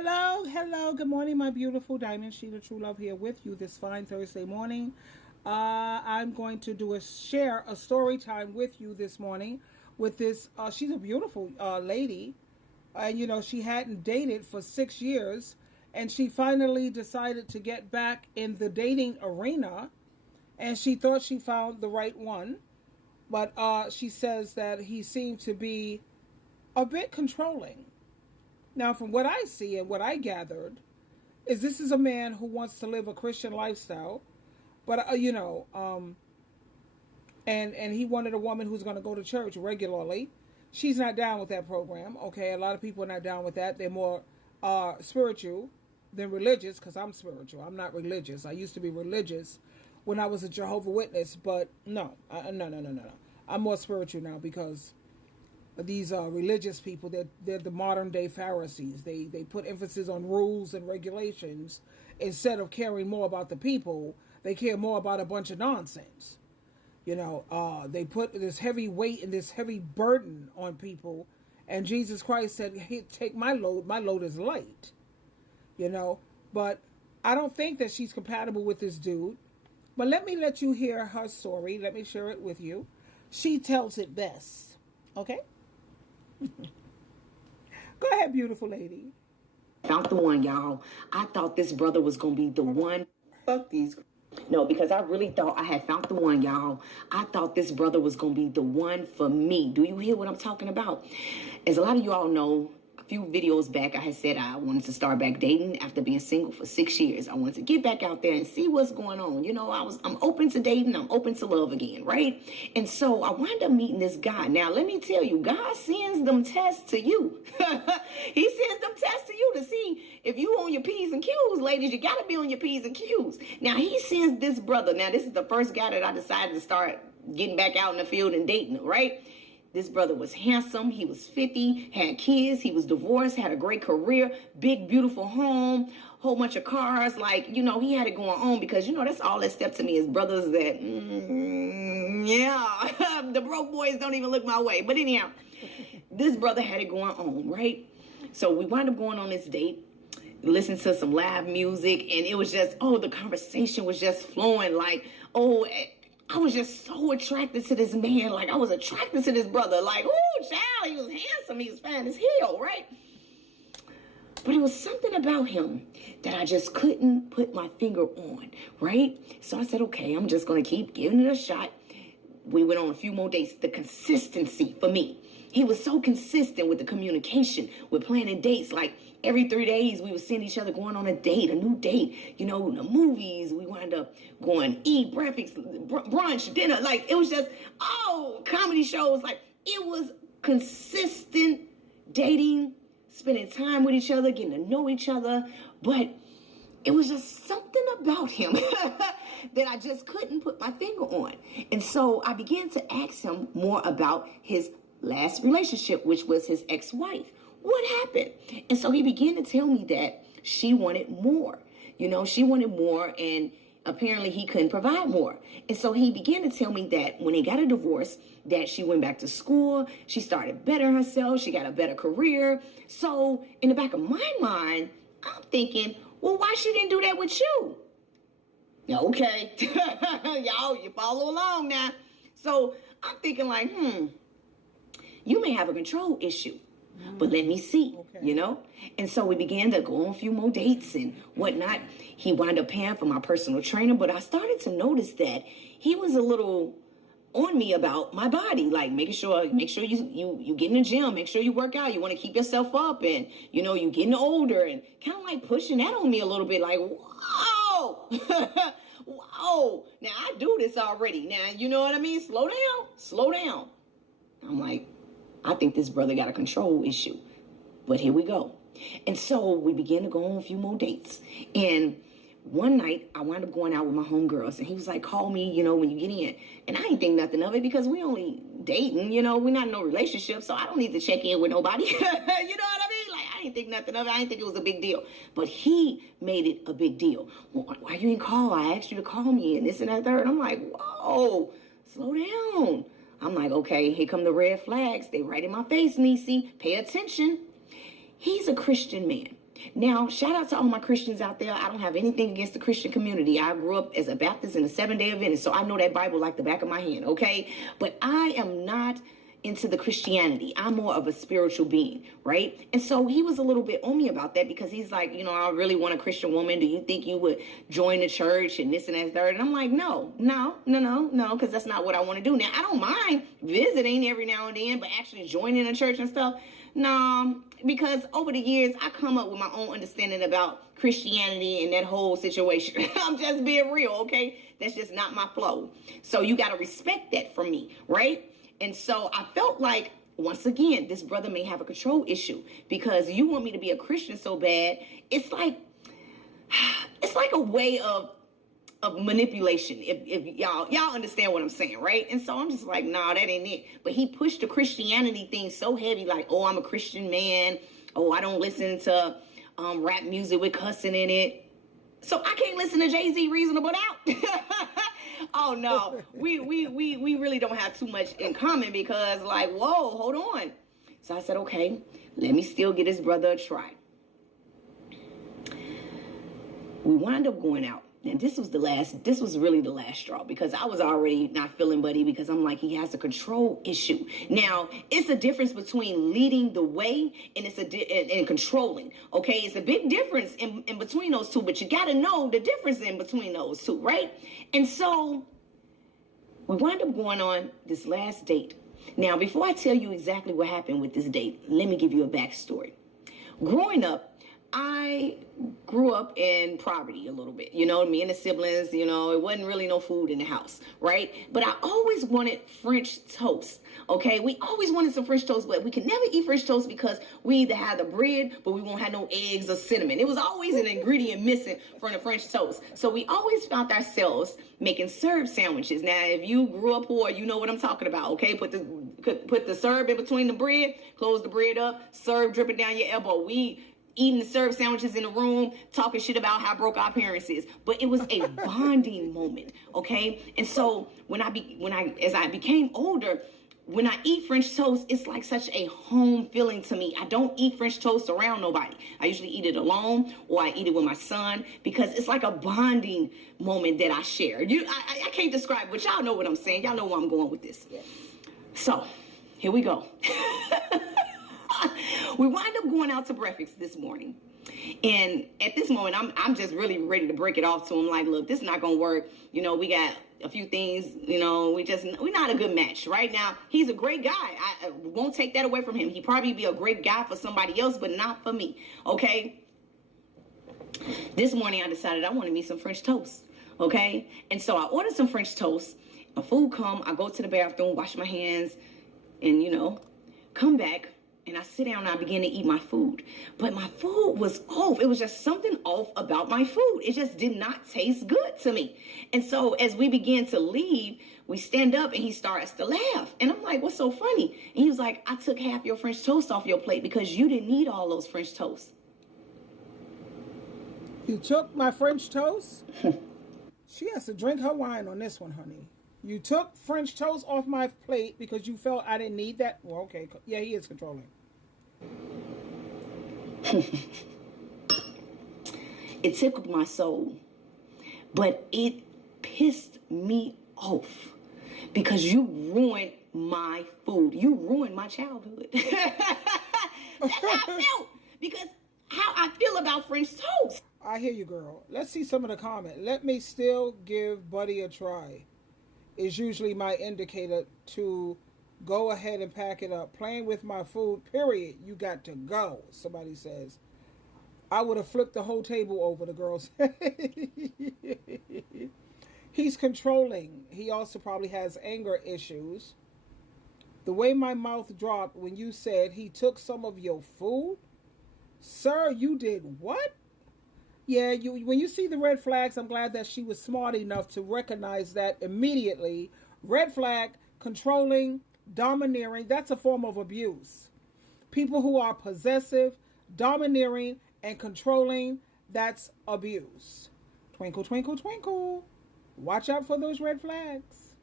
Hello, hello. Good morning, my beautiful diamond. SheilaTruelove here with you this fine Thursday morning. I'm going to share a story time with you this morning with this. She's a beautiful lady, and she hadn't dated for 6 years, and she finally decided to get back in the dating arena, and she thought she found the right one, but she says that he seemed to be a bit controlling. Now, from what I see and what I gathered, is this is a man who wants to live a Christian lifestyle, but and he wanted a woman who's going to go to church regularly. She's not down with that program. Okay, a lot of people are not down with that. They're more spiritual than religious, because I'm spiritual. I'm not religious. I used to be religious when I was a Jehovah's Witness, but no. I'm more spiritual now because these religious people, they're the modern day Pharisees. They put emphasis on rules and regulations instead of caring more about the people. They care more about a bunch of nonsense. They put this heavy weight and this heavy burden on people, and Jesus Christ said, "Hey, take my load. My load is light." But I don't think that she's compatible with this dude. But let you hear her story. Let me share it with you. She tells it best. Okay? Go ahead, beautiful lady. Found the one, y'all. I thought this brother was going to be the one. Fuck these. No, because I really thought I had found the one, y'all. I thought this brother was going to be the one for me. Do you hear what I'm talking about? As a lot of you all know, a few videos back, I had said I wanted to start back dating after being single for 6 years. I wanted to get back out there and see what's going on. I'm open to dating. I'm open to love again, right? And so I wound up meeting this guy. Now, let me tell you, God sends them tests to you. He sends them tests to you to see if you on your P's and Q's, ladies. You got to be on your P's and Q's. Now, he sends this brother. Now, this is the first guy that I decided to start getting back out in the field and dating, right? This brother was handsome. He was 50, had kids. He was divorced, had a great career, big, beautiful home, whole bunch of cars. He had it going on because, that's all that step to me is brothers that, the broke boys don't even look my way. But anyhow, this brother had it going on, right? So we wound up going on this date, listening to some live music, and it was just, the conversation was just flowing I was just so attracted to this man. I was attracted to this brother. Child, he was handsome. He was fine as hell, right? But it was something about him that I just couldn't put my finger on, right? So I said, okay, I'm just going to keep giving it a shot. We went on a few more dates. The consistency for me. He was so consistent with the communication, with planning dates. Every 3 days, we would send each other going on a date, a new date. The movies, we wound up going eat, breakfast, brunch, dinner. It was just, comedy shows. It was consistent dating, spending time with each other, getting to know each other. But it was just something about him that I just couldn't put my finger on. And so I began to ask him more about his last relationship, which was his ex-wife. What happened? And so he began to tell me that she wanted more. She wanted more, and apparently he couldn't provide more. And so he began to tell me that when he got a divorce, that she went back to school, she started bettering herself, she got a better career. So in the back of my mind, I'm thinking, well, why she didn't do that with you? Yeah, okay. Y'all, you follow along now. So I'm thinking you may have a control issue, but let me see, okay. And so we began to go on a few more dates and whatnot. He wound up paying for my personal trainer, but I started to notice that he was a little on me about my body, make sure you get in the gym, make sure you work out, you want to keep yourself up, and you getting older, and kind of pushing that on me a little bit, whoa. Whoa, now I do this already. Now, you know what I mean? Slow down. I'm I think this brother got a control issue, but here we go. And so we began to go on a few more dates. And one night I wound up going out with my homegirls, and he was like, call me, when you get in. And I ain't think nothing of it because we only dating, we're not in no relationship. So I don't need to check in with nobody. You know what I mean? I didn't think nothing of it. I didn't think it was a big deal. But he made it a big deal. Well, why you didn't call? I asked you to call me and this and that third. I'm whoa, slow down. I'm okay, here come the red flags. They right in my face, Niecy. Pay attention. He's a Christian man. Now, shout out to all my Christians out there. I don't have anything against the Christian community. I grew up as a Baptist and a Seventh-day Adventist, so I know that Bible like the back of my hand, okay? But I am not into the Christianity. I'm more of a spiritual being, right? And so he was a little bit on me about that because he's like, I really want a Christian woman. Do you think you would join the church and this and that third? And I'm like, no, because that's not what I want to do. Now, I don't mind visiting every now and then, but actually joining a church and stuff, no, because over the years, I come up with my own understanding about Christianity and that whole situation. I'm just being real, okay? That's just not my flow. So you got to respect that from me, right? And so I felt like, once again, this brother may have a control issue because you want me to be a Christian so bad. It's like a way of manipulation. If y'all understand what I'm saying, right? And so I'm just like, nah, that ain't it. But he pushed the Christianity thing so heavy, like, oh, I'm a Christian man. Oh, I don't listen to rap music with cussing in it. So I can't listen to Jay-Z Reasonable Doubt. Oh no, we really don't have too much in common because like, whoa, hold on. So I said, okay, let me still get his brother a try. We wind up going out. And this was really the last straw because I was already not feeling Buddy because I'm like, he has a control issue. Now, it's a difference between leading the way and and controlling, okay? It's a big difference in between those two, but you got to know the difference in between those two, right? And so we wind up going on this last date. Now, before I tell you exactly what happened with this date, let me give you a backstory. Growing up, I grew up in poverty a little bit, me and the siblings, it wasn't really no food in the house, right? But I always wanted French toast, okay? We always wanted some French toast, but we could never eat French toast because we either had the bread, but we won't have no eggs or cinnamon. It was always an ingredient missing from the French toast. So we always found ourselves making serb sandwiches. Now, if you grew up poor, you know what I'm talking about, okay? Put the serb in between the bread, close the bread up, serb dripping down your elbow. We eating the serb sandwiches in the room, talking shit about how broke our parents is. But it was a bonding moment, okay? And so as I became older, when I eat French toast, it's like such a home feeling to me. I don't eat French toast around nobody. I usually eat it alone or I eat it with my son because it's like a bonding moment that I share. I can't describe it, but y'all know what I'm saying. Y'all know where I'm going with this. Yes. So, here we go. We wind up going out to breakfast this morning. And at this moment, I'm just really ready to break it off to him. Like, look, this is not going to work. We got a few things, we're not a good match right now. He's a great guy. I won't take that away from him. He'd probably be a great guy for somebody else, but not for me. Okay. This morning, I decided I wanted me some French toast. Okay. And so I ordered some French toast. My food come, I go to the bathroom, wash my hands, and, come back. And I sit down and I begin to eat my food. But my food was off. It was just something off about my food. It just did not taste good to me. And so as we began to leave, we stand up and he starts to laugh. And I'm like, what's so funny? And he was like, I took half your French toast off your plate because you didn't need all those French toasts. You took my French toast? She has to drink her wine on this one, honey. You took French toast off my plate because you felt I didn't need that? Well, okay. Yeah, he is controlling. It tickled my soul, but it pissed me off because you ruined my food. You ruined my childhood. That's how I felt because how I feel about French toast. I hear you, girl. Let's see some of the comment. Let me still give Buddy a try. Is usually my indicator to go ahead and pack it up. Playing with my food, period. You got to go, somebody says. I would have flipped the whole table over, the girl said. He's controlling. He also probably has anger issues. The way my mouth dropped when you said he took some of your food? Sir, you did what? Yeah, when you see the red flags, I'm glad that she was smart enough to recognize that immediately. Red flag, controlling, domineering, that's a form of abuse. People who are possessive, domineering, and controlling, that's abuse. Twinkle, twinkle, twinkle. Watch out for those red flags.